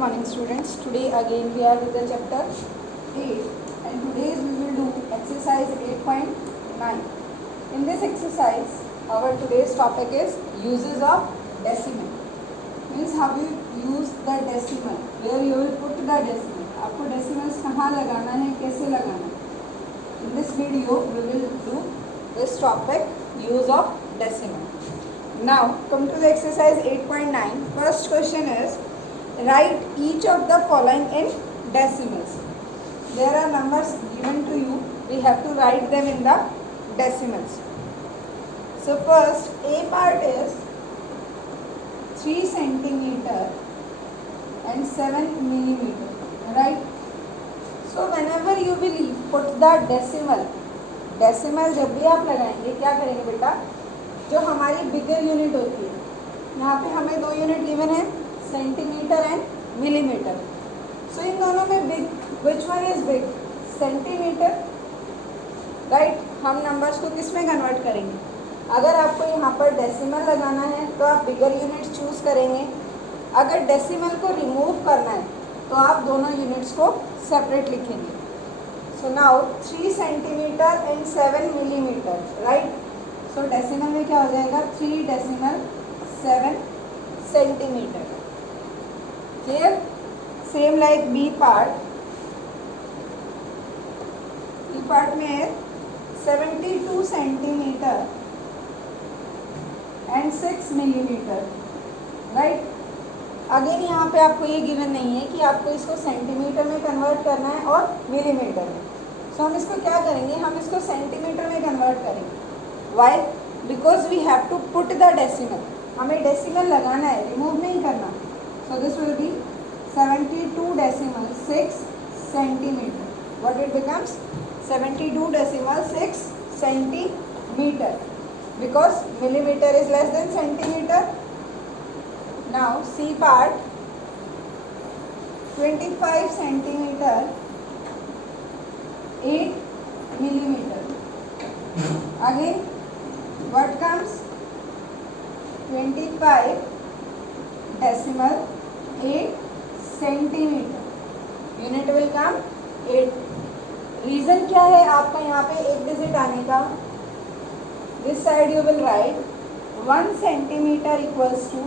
morning students. Today again we are with the chapter 8 and today we will do exercise 8.9. In this exercise our today's topic is uses of decimal. Means how you use the decimal, where you will put the decimal. आपको decimals कहाँ लगाना है, कैसे लगाना है. In this video we will do this topic, use of decimal. Now come to the exercise 8.9. First question is write each of the following in decimals. There are numbers given to you. We have to write them in the decimals. So first A part is 3 centimeter and 7 millimeter. Right? So whenever you will put the decimal जब भी आप लगाएंगे क्या करेंगे बेटा, जो हमारी bigger unit होती है, यहाँ पे हमें 2 यूनिट गिवन है, सेंटीमीटर एंड मिलीमीटर. सो इन दोनों में big, which one is big? Centimetre. Right. हम नंबर्स को किस में कन्वर्ट करेंगे? अगर आपको यहाँ पर डेसिमल लगाना है तो आप बिगर यूनिट चूज करेंगे. अगर डेसिमल को रिमूव करना है तो आप दोनों यूनिट्स को सेपरेट लिखेंगे. So now 3 centimetre and 7 millimetre. Right. So decimal में क्या हो जाएगा? 3 decimal 7 centimetre. Clear? Same like B part. B part में है 72 centimetre and 6 millimetre. Right. Again यहाँ पे आपको ये गिवन नहीं है कि आपको इसको सेंटीमीटर में कन्वर्ट करना है और मिलीमीटर में. सो हम इसको क्या करेंगे? हम इसको सेंटीमीटर में कन्वर्ट करेंगे. Why? Because we have to put the decimal. हमें डेसिमल लगाना है, रिमूव नहीं करना. So this will be 72 decimal 6 centimeter. What it becomes? 72 decimal 6 centimeter. Because millimeter is less than centimeter. Now C part 25 centimeter 8 millimeter. Again what comes? 25 decimal 8 centimetre. Unit will come 8. Reason क्या है आपका यहाँ पे एक digit आने का? This side you will write 1 centimetre equals to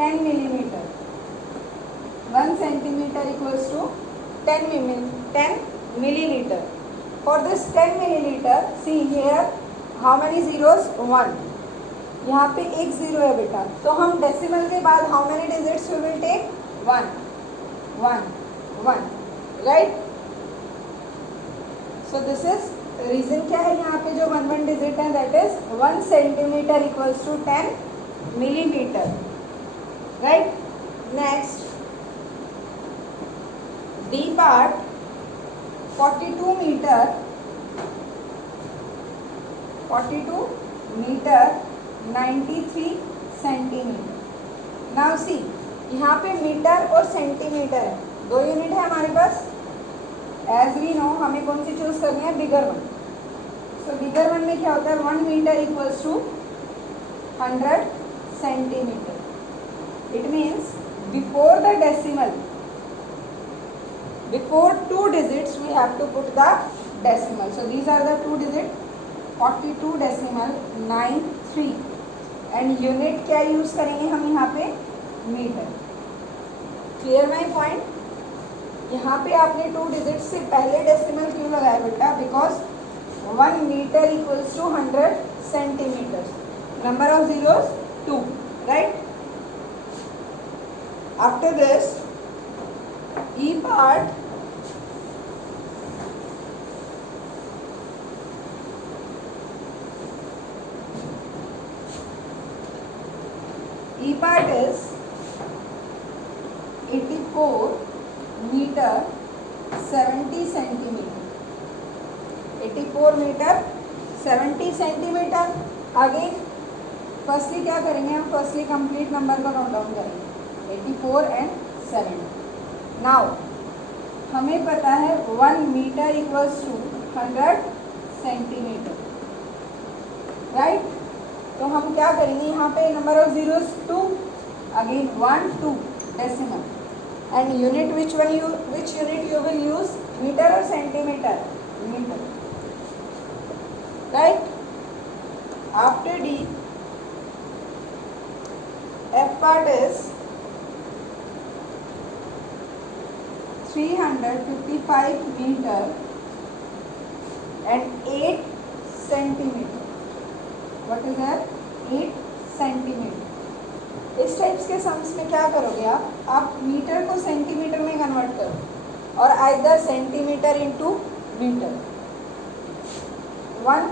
10 millimetre. 1 centimetre equals to 10 millilitre. For this 10 millilitre see here how many zeros? 1. यहाँ पे एक जीरो है बेटा. तो हम डेसिमल के बाद how many digits we will take? 1 1. Right. So this is reason. क्या है यहाँ पे जो 1 डिजिट है? That is 1 centimetre equals to 10 millimetre. Right. Next D part 42 metre 93 centimetre. Now see यहाँ पे मीटर और सेंटीमीटर है, 2 यूनिट है हमारे पास. एज वी नो हमें कौन सी चूज करनी है? Bigger one. सो बिगर वन में क्या होता है? 1 metre equals to 100 centimetre. It means before the decimal, before 2 digits we have to put the decimal. So these are the 2 digit 42 decimal 93 and unit क्या use करेंगे हम यहाँ पे? मीटर. Clear my point? यहाँ पे आपने 2 डिजिट से पहले डेसिमल क्यों लगाया बेटा? Because 1 metre equals to 100 centimetre. Number of zeros 2. Right. After this E part is 84 meter 70 centimeter. 84 meter 70 centimeter. Again firstly क्या करेंगे हम? फर्स्टली कंप्लीट नंबर को नोट डाउन करेंगे. 84 एंड 70. नाउ हमें पता है 1 metre equals to 100 centimetre. Right. तो हम क्या करेंगे? यहाँ पे number of zeros 2. Again 1 2 decimal. And unit, which unit you will use? Meter or centimeter? Meter. Right? After D, F part is 355 meter and 8 centimeter. What is that? 8 centimeter. इस types के sums में क्या करोगे आप metre को centimetre में convert करो और either centimetre into metre. 1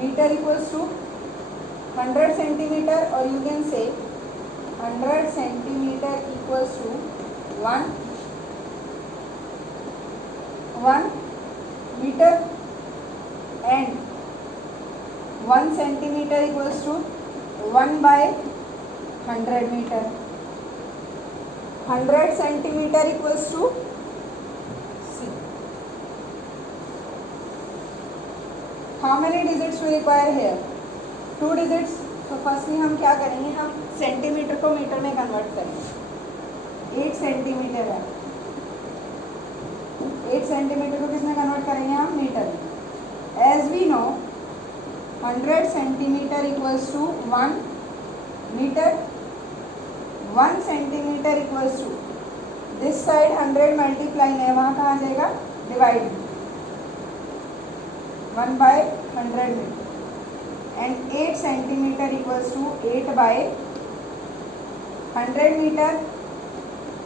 meter equals to 100 centimeter, or you can say 100 centimeter equals to 1 meter, and 1 centimeter equals to 1 by 100 meter. 100 centimeter equals to C. How many digits we require here? 2 digits. तो firstly हम क्या करेंगे, हम centimetre को metre में convert करेंगे. 8 centimetre है. 8 centimetre को किसमें कन्वर्ट करेंगे हम? मीटर में. As we know 100 centimetre equals to 1 metre. 1 centimetre equals to this side 100 multiply है, वहाँ कहाँ आ जाएगा? Divide. 1 by 100 metre. And 8 centimeter equals to 8 by 100 meter,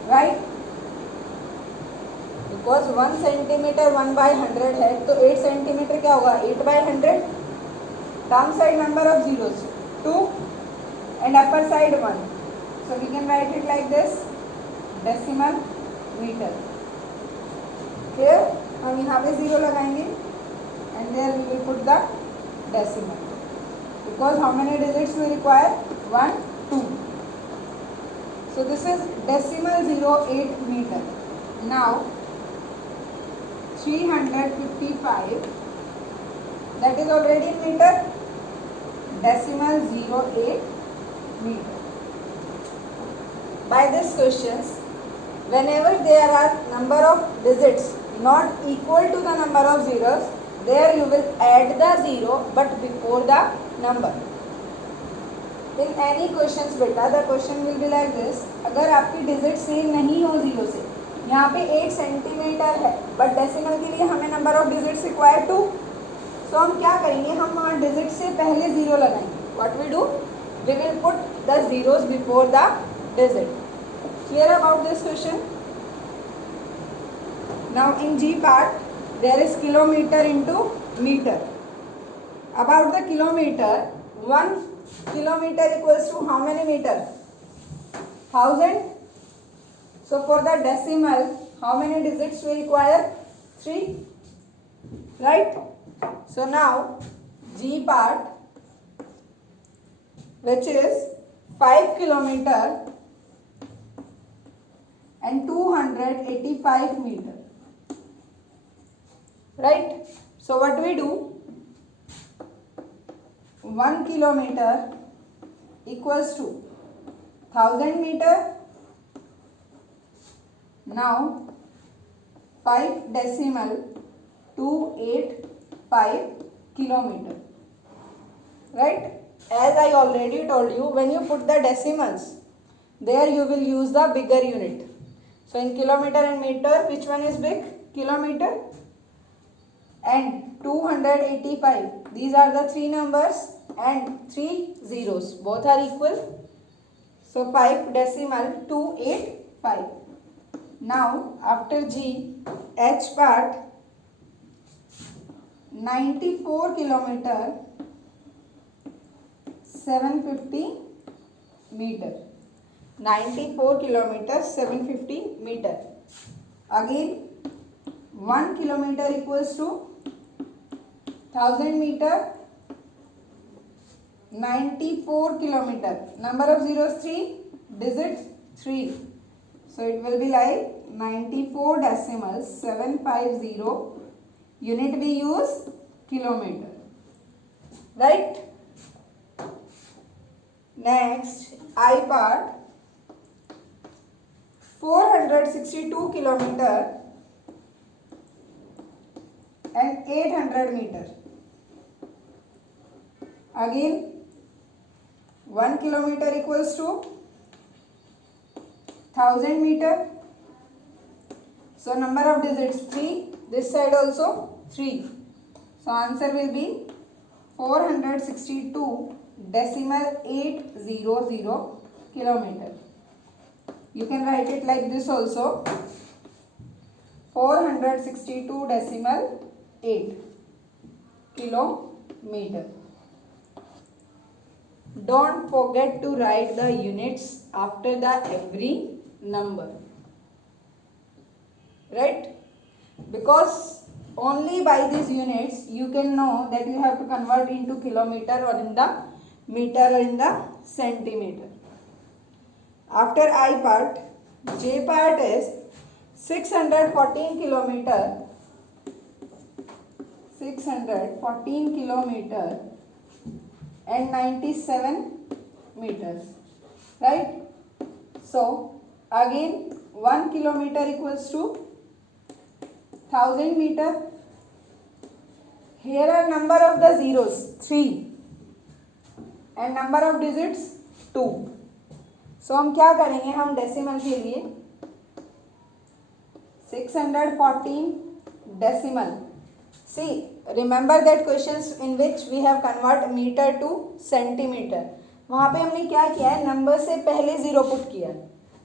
right? Because 1 centimeter 1 by 100 है, तो 8 centimeter क्या होगा? 8 by 100. Down side number of zeros 2 and upper side 1. So we can write it like this, decimal meter. Here हम यहाँ पे 0 लगाएंगे and there we will put the decimal. Because how many digits we require? 1, 2. So this is decimal 08 meter. Now 355, that is already in meter. Decimal 08 meter. By this questions, whenever there are number of digits not equal to the number of zeros, there you will add the zero but before the number. In any questions बेटा, the question will be like this. अगर आपकी digit same नहीं हो zero से, यहाँ पे 8 centimetre है but decimal के लिए हमें नंबर ऑफ डिजिट्स रिक्वायर 2. तो हम क्या करेंगे, हम वहाँ डिजिट से पहले जीरो लगाएंगे. What we do, we will put the zeros before the digit. Clear about this question? Now in G part there is kilometer into meter. About the kilometer, 1 kilometer equals to how many meter? 1000. So for the decimal, how many digits we require? 3. Right? So now G part, which is 5 kilometer and 285 meter. Right? So what we do, 1 kilometer equals to 1000 meter. Now 5 decimal 285 kilometer. Right? As I already told you, when you put the decimals, there you will use the bigger unit. So in kilometer and meter, which one is big? Kilometer. And 285, these are the 3 numbers and 3 zeros, both are equal. So 5 decimal 285. Now after G, H part, 94 kilometer 750 meter. 94 kilometer 750 meter. Again 1 kilometer equals to 1000 meter. 94 kilometer. Number of zeros 3, digits 3. So it will be like 94 decimals 750. Unit we use kilometer. Right? Next I part, 400 462 kilometer and 800 meter. Again 1 kilometer equals to 1000 meter. So number of digits 3. This side also 3. So answer will be 462.800 kilometer. You can write it like this also, 462.8 kilometer. Don't forget to write the units after the every number, right? Because only by these units you can know that you have to convert into kilometer or in the meter or in the centimeter. After I part, J part is 614 kilometer, 614 kilometer and 97 meters, right? So again 1 kilometer equals to 1000 meter. Here are number of the zeros 3 and number of digits 2. So हम क्या करेंगे, हम decimal के लिए 614 decimal. See, remember that questions in which we have convert meter to centimeter. वहाँ पे हमने क्या किया है, नंबर से पहले जीरो पुट किया.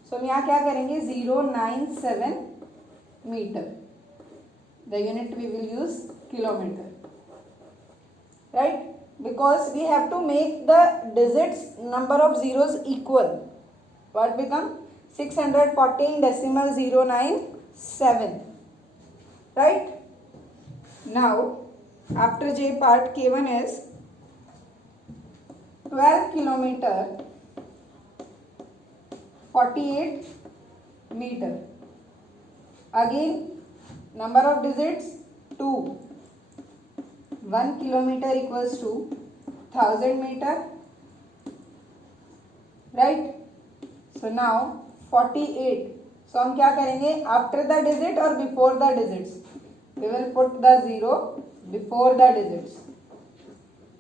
सो हम यहाँ क्या करेंगे, 097 metre. The unit we will use kilometre, right? Because we have to make the digits number of zeros equal. What become 614.097, right? Now after J part, K1 is 12 kilometer 48 meter. Again number of digits 2. 1 kilometer equals to 1000 meter, right? So now 48. So हम क्या करेंगे, after the digit or before the digits? We will put the zero before the digits.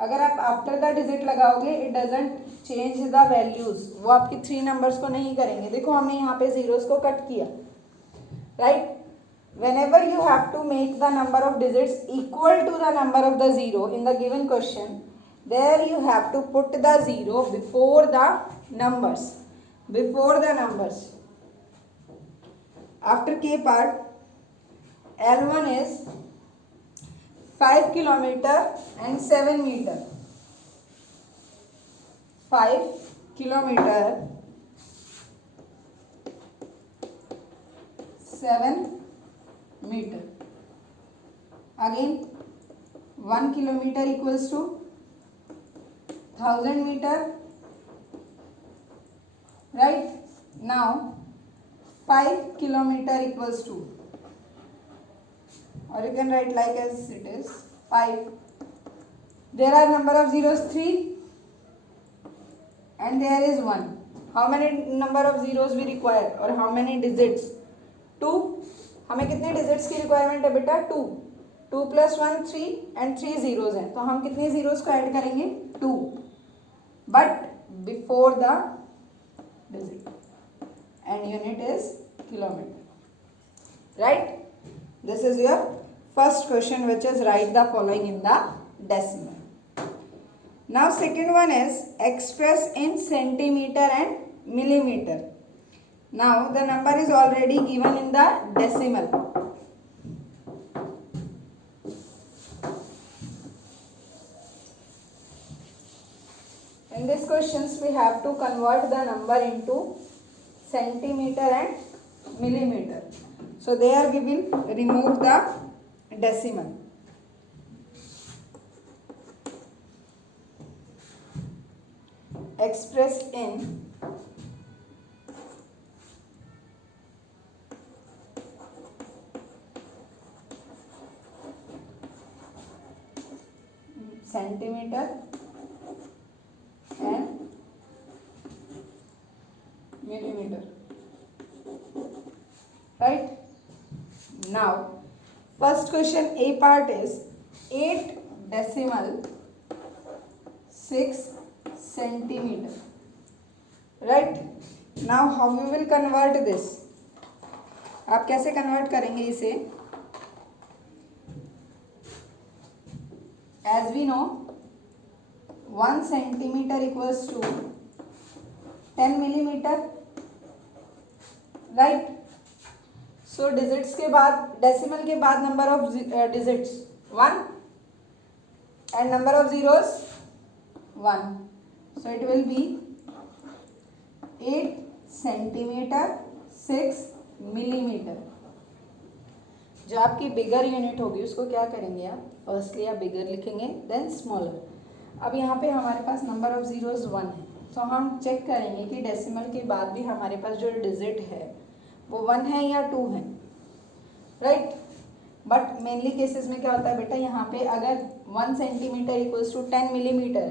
अगर आप after the digit लगाओगे, it doesn't change the values. वो आपकी 3 numbers को नहीं करेंगे. देखो हमने यहाँ पे zeros को cut किया, right? Whenever you have to make the number of digits equal to the number of the zero in the given question, there you have to put the zero before the numbers. Before the numbers. After K part, L1 is 5 kilometer and 7 meter. 5 kilometer 7 meter. Again 1 kilometer equals to 1000 meter, right? Now 5 kilometer equals to, or you can write like as it is 5. There are number of zeros 3 and there is 1. How many number of zeros we require or how many digits? 2. हमें कितने digits की requirement है बेटा? 2. 2 + 1 3 and 3 zeros हैं, तो हम कितने zeros को ऐड करेंगे? 2, but before the digit, and unit is kilometer, right? This is your first question, which is write the following in the decimal. Now second one is express in centimeter and millimeter. Now the number is already given in the decimal. In these questions we have to convert the number into centimeter and millimeter. So there we will remove the decimal. Express in centimeter and millimeter. right? Now first question A part is 8 decimal 6 centimeter, right? Now how we will convert this? आप कैसे convert करेंगे इसे? As we know 1 centimeter equals to 10 millimeter, right? So digits के बाद, decimal के बाद number of digits 1 and number of zeros 1. So it will be 8 centimeter 6 millimeter. जो आपकी बिगर यूनिट होगी उसको क्या करेंगे आप? फर्स्टली आप बिगर लिखेंगे, देन स्मॉलर। अब यहाँ पे हमारे पास नंबर ऑफ जीरोज 1 है, तो हम चेक करेंगे कि डेसिमल के बाद भी हमारे पास जो डिजिट है वो 1 है या 2 है, राइट? बट मेनली केसेस में क्या होता है बेटा, यहाँ पे अगर 1 centimetre equals to 10 millimetre,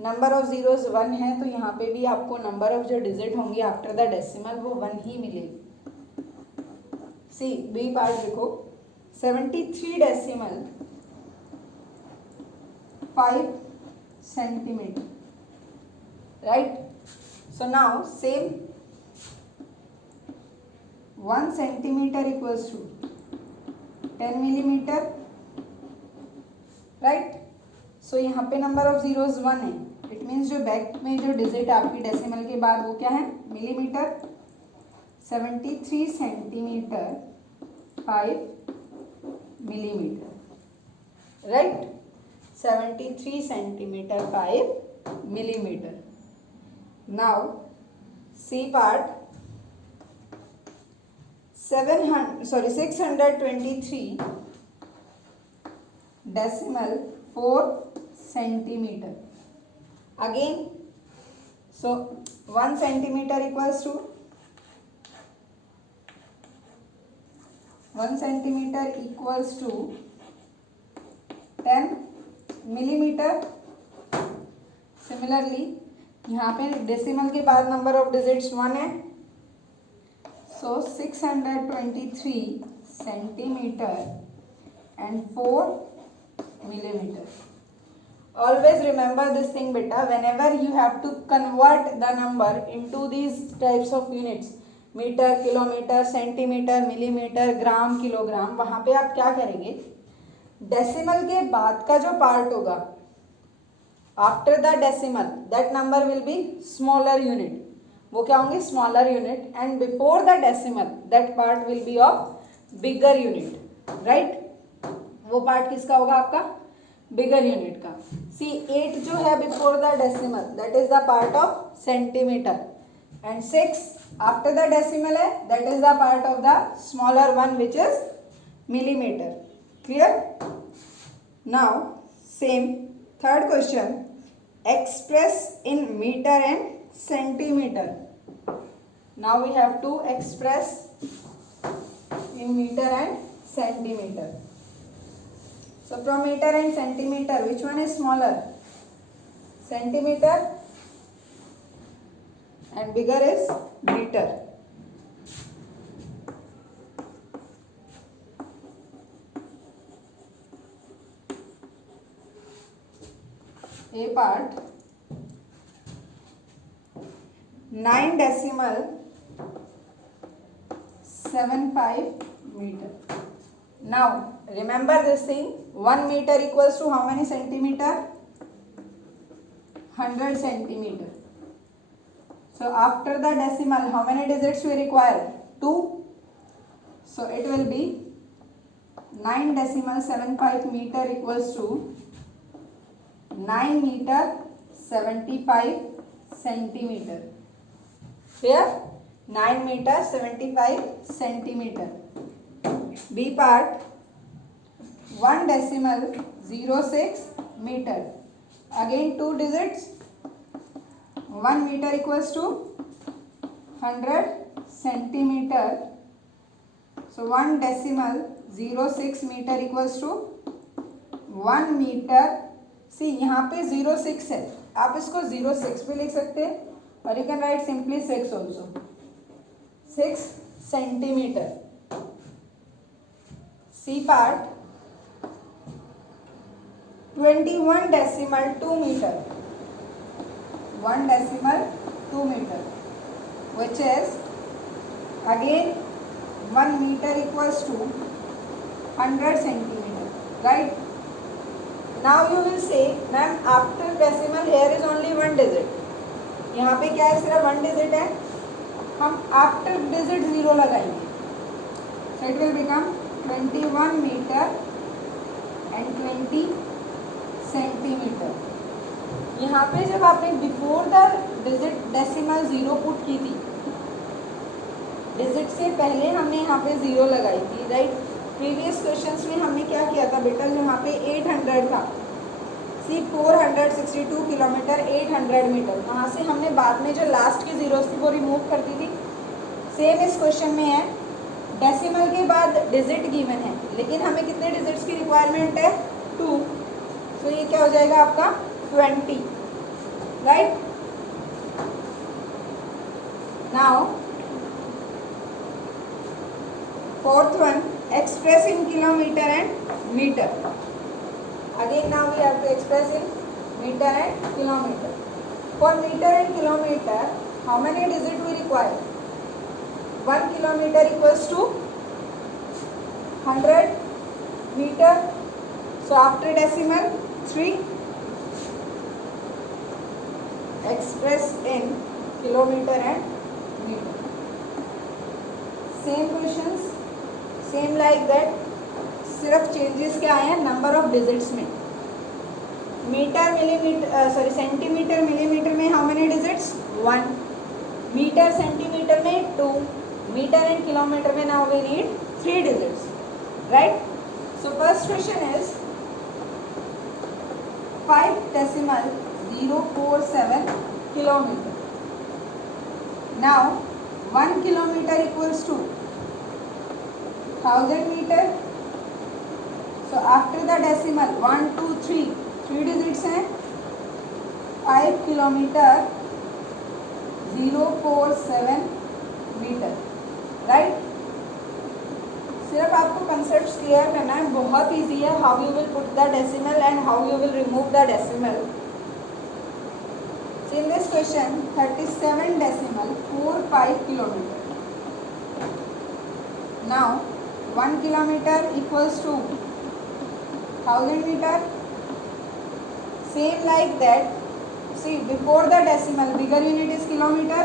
number of zeros 1 है, तो यहाँ पे भी आपको नंबर ऑफ जो डिजिट होंगी आफ्टर द डेसिमल वो 1 ही मिलेगी। सी बी पार्ट देखो, 73 decimal 5 centimeter, right? So now same 1 centimeter equals to 10 millimeter, right? So यहाँ पे नंबर ऑफ जीरोज 1 है, इट मीन्स जो बैक में जो डिजिट आपकी डेसिमल के बाद वो क्या है? Millimetre. 73 centimetre 5 millimeter, right? 73 centimeter 5 millimeter. Now C part, 623 decimal 4 centimeter. Again, so 1 centimeter equals to 1 centimeter equals to 10 millimeter. Similarly यहाँ पे डेसिमल के बाद नंबर ऑफ डिजिट्स 1 है, so 623 centimeter and 4 millimeter. Always remember this thing beta, whenever you have to convert the number into these types of units, metre, kilometre, centimetre, millimetre, gram, kilogram, वहाँ पे आप क्या करेंगे? Decimal के बाद का जो पार्ट होगा after the decimal, that number will be smaller unit, वो क्या होंगे? Smaller unit. And before the decimal that part will be of bigger unit, right? वो पार्ट किसका होगा? आपका बिगर यूनिट का। सी 8 जो है before the decimal, that is the part of centimetre, and 6 after the decimal है, that is the part of the smaller one which is millimetre. Clear? Now same third question, express in meter and centimeter. Now we have to express in meter and centimeter. So from meter and centimeter, which one is smaller? Centimeter, and bigger is meter. A part, 9 decimal 75 meter. Now remember this thing, 1 meter equals to how many centimeter? 100 centimeter. So after the decimal, how many digits we require? 2. So it will be 9 decimal 75 meter equals to 9 meter 75 centimeter. Here 9 meter 75 centimeter. B part, 1 decimal 06 meter. Again 2 digits. 1 meter equals to 100 centimeter. So 1 decimal 06 meter equals to 1 meter. सी यहाँ पे 06 है, आप इसको 06 भी लिख सकते हैं, और you can write simply 6 also. 6 centimetre, C part 21 decimal 2 meter, 1 decimal 2 meter, which is again 1 meter equals to 100 centimeter, right? Now you will say, ma'am, after decimal here is only one digit. यहाँ पे क्या है, सिर्फ 1 digit है. हम after digit 0 लगाएंगे. So it will become 21 meter and 20 centimeter. यहाँ पे जब आपने before the digit decimal 0 put की थी, डिजिट से पहले हमने यहाँ पे 0 लगाई थी, राइट? प्रीवियस क्वेश्चंस में हमने क्या किया था बेटा, जो यहाँ पे 800 था, सी 462 किलोमीटर 800 मीटर, वहाँ से हमने बाद में जो लास्ट की जीरोस थी वो रिमूव कर दी थी. सेम इस क्वेश्चन में है, डेसिमल के बाद डिजिट गिवन है, लेकिन हमें कितने डिजिट्स की रिक्वायरमेंट है, 2. तो ये क्या हो जाएगा आपका 20, right? Now fourth one, express in kilometer and meter. Again now we have to express in meter and kilometer. For meter and kilometer, how many digits we require? 1 kilometer equals to 100 meter. So after decimal 3. Express in kilometer and meter. Same questions, same like that, सिर्फ changes क्या आए हैं number of digits में. Metre millimetre centimetre millimetre में how many digits, 1. Metre centimetre में 2. Metre and kilometre में now we need 3 digits, right? So first question is 5.047 kilometre. Now 1 kilometre equals to 1000 meter. So after the decimal 1 2 3 digits हैं. 5 kilometre 047 metre, right? सिर्फ आपको concept clear करना है, बहुत easy है. How you will put the decimal and how you will remove the decimal. So in this question 37.45 kilometer. Now 1 kilometer equals to 1000 meter. Same like that. See, before the decimal, bigger unit is kilometer.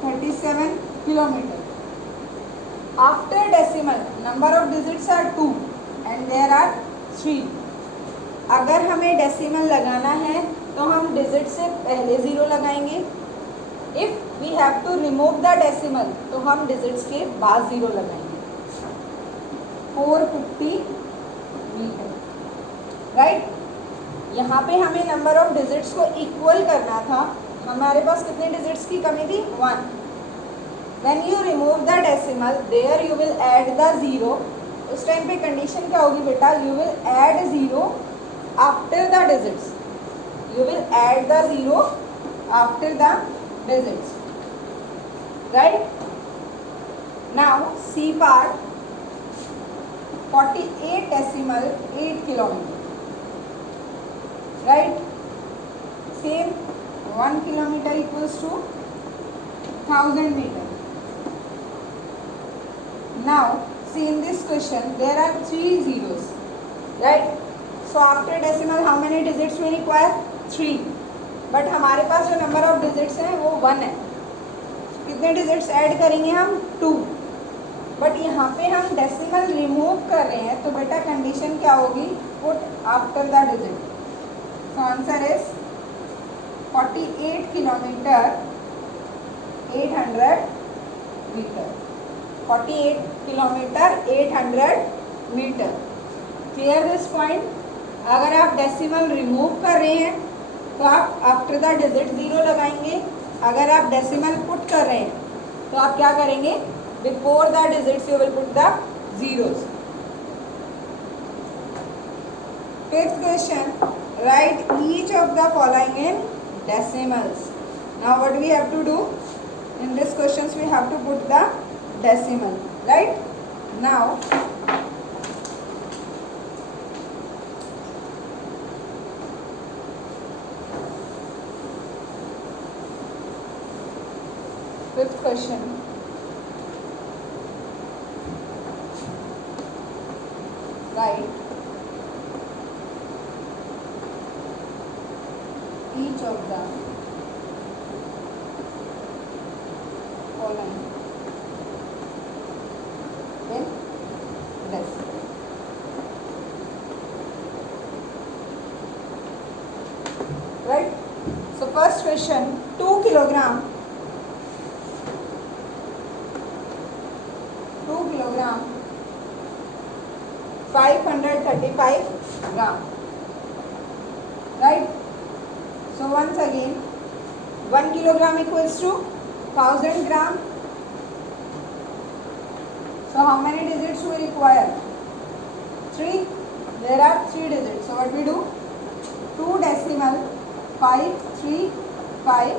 37 kilometer. After decimal, number of digits are 2 and there are 3. अगर हमें decimal लगाना है तो हम digit से पहले 0 लगाएंगे. If we have to remove the decimal तो हम डिजिट्स के बाद 0 लगाएंगे. 450 मीटर, राइट? यहाँ पे हमें नंबर ऑफ डिजिट्स को इक्वल करना था. हमारे पास कितने डिजिट्स की कमी थी, 1. When you remove the decimal there you will add the 0. उस टाइम पे कंडीशन क्या होगी बेटा, you will add 0 after the digits. You will add the 0 after the digits, right? Now C part 48.8 kilometer, right? Same 1 kilometer equals to 1000 meter. Now see in this question there are 3 zeros, right? So after decimal how many digits we require, 3. But हमारे पास जो number of digits हैं वो 1 है. कितने digits add करेंगे हम, 2. But यहाँ पे हम डेसिमल रिमूव कर रहे हैं तो बेटा कंडीशन क्या होगी, put after the digit. So answer is 48 kilometre 800 metre. 48 kilometre 800 metre. Clear this point? अगर आप डेसिमल रिमूव कर रहे हैं तो आप आफ्टर द डिजिट 0 लगाएंगे. अगर आप डेसिमल पुट कर रहे हैं तो आप क्या करेंगे, before the digits you will put the zeros. Fifth question, write each of the following in decimals. Now what we have to do in this questions, we have to put the decimal, right? Now fifth question. Write each of the following in this. Right? So first question, 2 kilogram, 535 gram. Right? So once again, 1 kilogram equals to 1000 gram. So how many digits we require? 3. There are 3 digits. So what we do? 2 decimal 535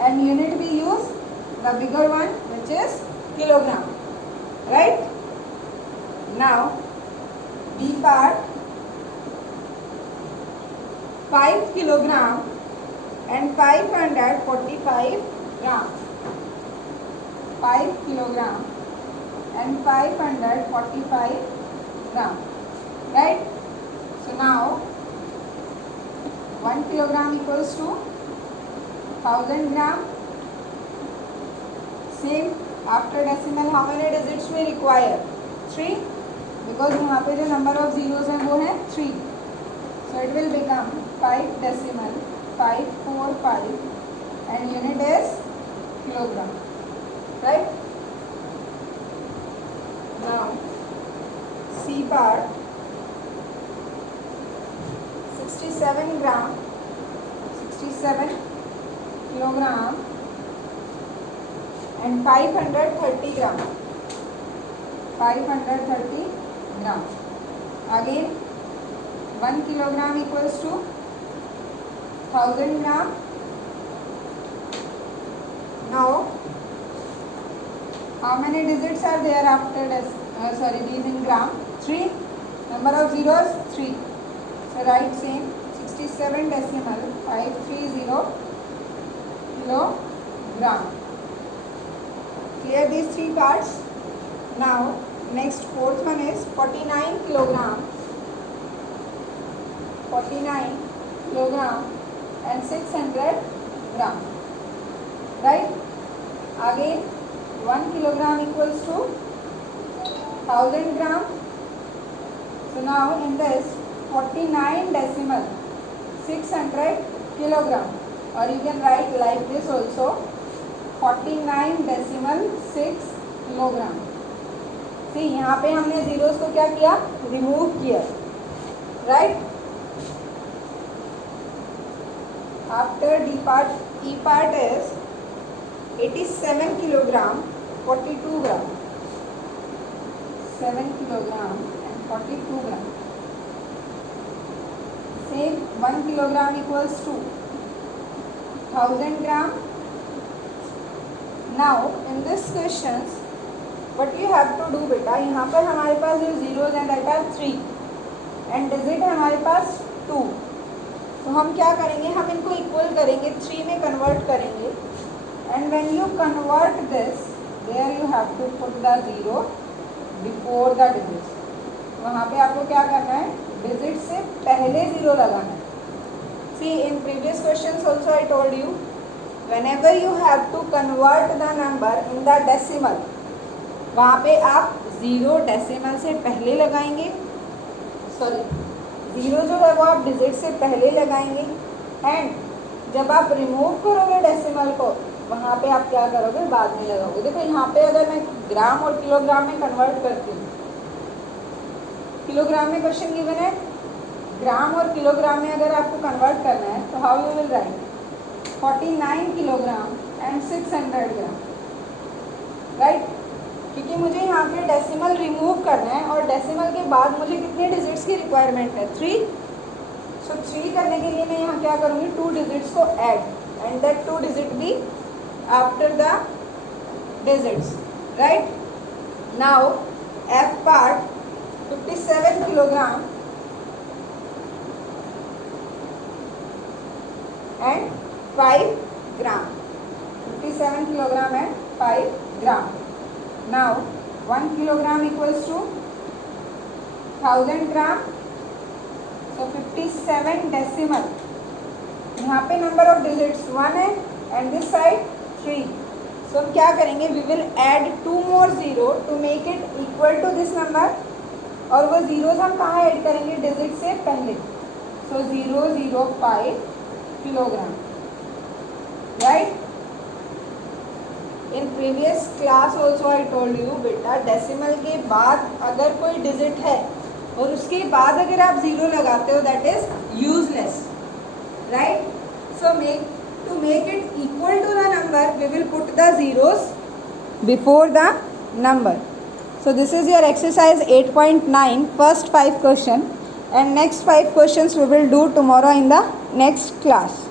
and unit we use the bigger one, which is kilogram. Right? Now B part, 5 kilogram and 545 gram. 5 kilogram and 545 gram. Right? So now 1 kilogram equals to 1000 gram. Same, after decimal how many digits we require? 3, because यहाँ पे जो number of zeros हैं वो है 3. So it will become 5 decimal 545 and unit is kilogram. Right? Now C part, 67 gram, 67 kilogram and 530 gram. 530 gram. Again 1 kilogram equals to 1000 gram. Now how many digits are there after these in gram? 3. Number of zeros 3. So write same, 67 decimal 530 kilogram. Clear these 3 parts. Now next fourth one is 49 kilogram. 49 kilogram and 600 gram. Right? Again 1 kilogram equals to 1000 gram. So now in this 49 decimal 600 kilogram, or you can write like this also, 49 decimal 6 kilogram. See, यहाँ पे हमने zeros को क्या किया? Remove किया. Right? After D part, E part is 87 kilogram 42 gram. 7 kilogram and 42 gram. Same, 1 kilogram equals to 1000 gram. Now in this questions what you have to do बेटा, यहाँ पर हमारे पास जो zeros हैं that are 3 and digit है हमारे पास 2. तो हम क्या करेंगे, हम इनको इक्वल करेंगे, 3 में कन्वर्ट करेंगे and when you convert this there you have to put the 0 before the digits. वहाँ पे आपको क्या करना है, डिजिट से पहले 0 लगाना है. See, in previous questions also I told you, whenever you have to convert the number in the decimal, वहाँ पे आप 0 डेसिमल से पहले लगाएंगे, सॉरी 0 जो है वो आप डिजिट से पहले लगाएंगे एंड जब आप रिमूव करोगे डेसिमल को वहाँ पे आप क्या करोगे, बाद में लगाओगे. देखो यहाँ पे अगर मैं ग्राम और किलोग्राम में कन्वर्ट करती हूँ, किलोग्राम में क्वेश्चन गिवन है, ग्राम और किलोग्राम में अगर आपको कन्वर्ट करना है तो how you will right 49 kilogram and 600 gram. Right? क्योंकि मुझे यहाँ पे डेसिमल रिमूव करना है और डेसिमल के बाद मुझे कितने डिजिट्स की रिक्वायरमेंट है, 3. सो 3 करने के लिए मैं यहाँ क्या करूँगी, 2 डिजिट्स को add and that 2 digit be after the digits. Right? Now F part 57 kilogram and 5 gram. 57 kilogram and 5 gram. Now 1 kilogram equals to 1000 gram. So 57 decimal. यहाँ पे नंबर ऑफ डिजिट्स 1 है एंड दिस साइड 3. सो हम क्या करेंगे, we will add 2 more zero to make it equal to this number. और वो zeros हम कहाँ ऐड करेंगे, डिजिट से पहले. सो 005 kilogram. Right. In previous class also I told you बेटा, डेसिमल के बाद अगर कोई डिजिट है और उसके बाद अगर आप जीरो लगाते हो that is useless. Right? So to make it equal to the number, we will put the zeros before the number. So this is your exercise 8.9, first 5 question, and next 5 questions we will do tomorrow in the next class.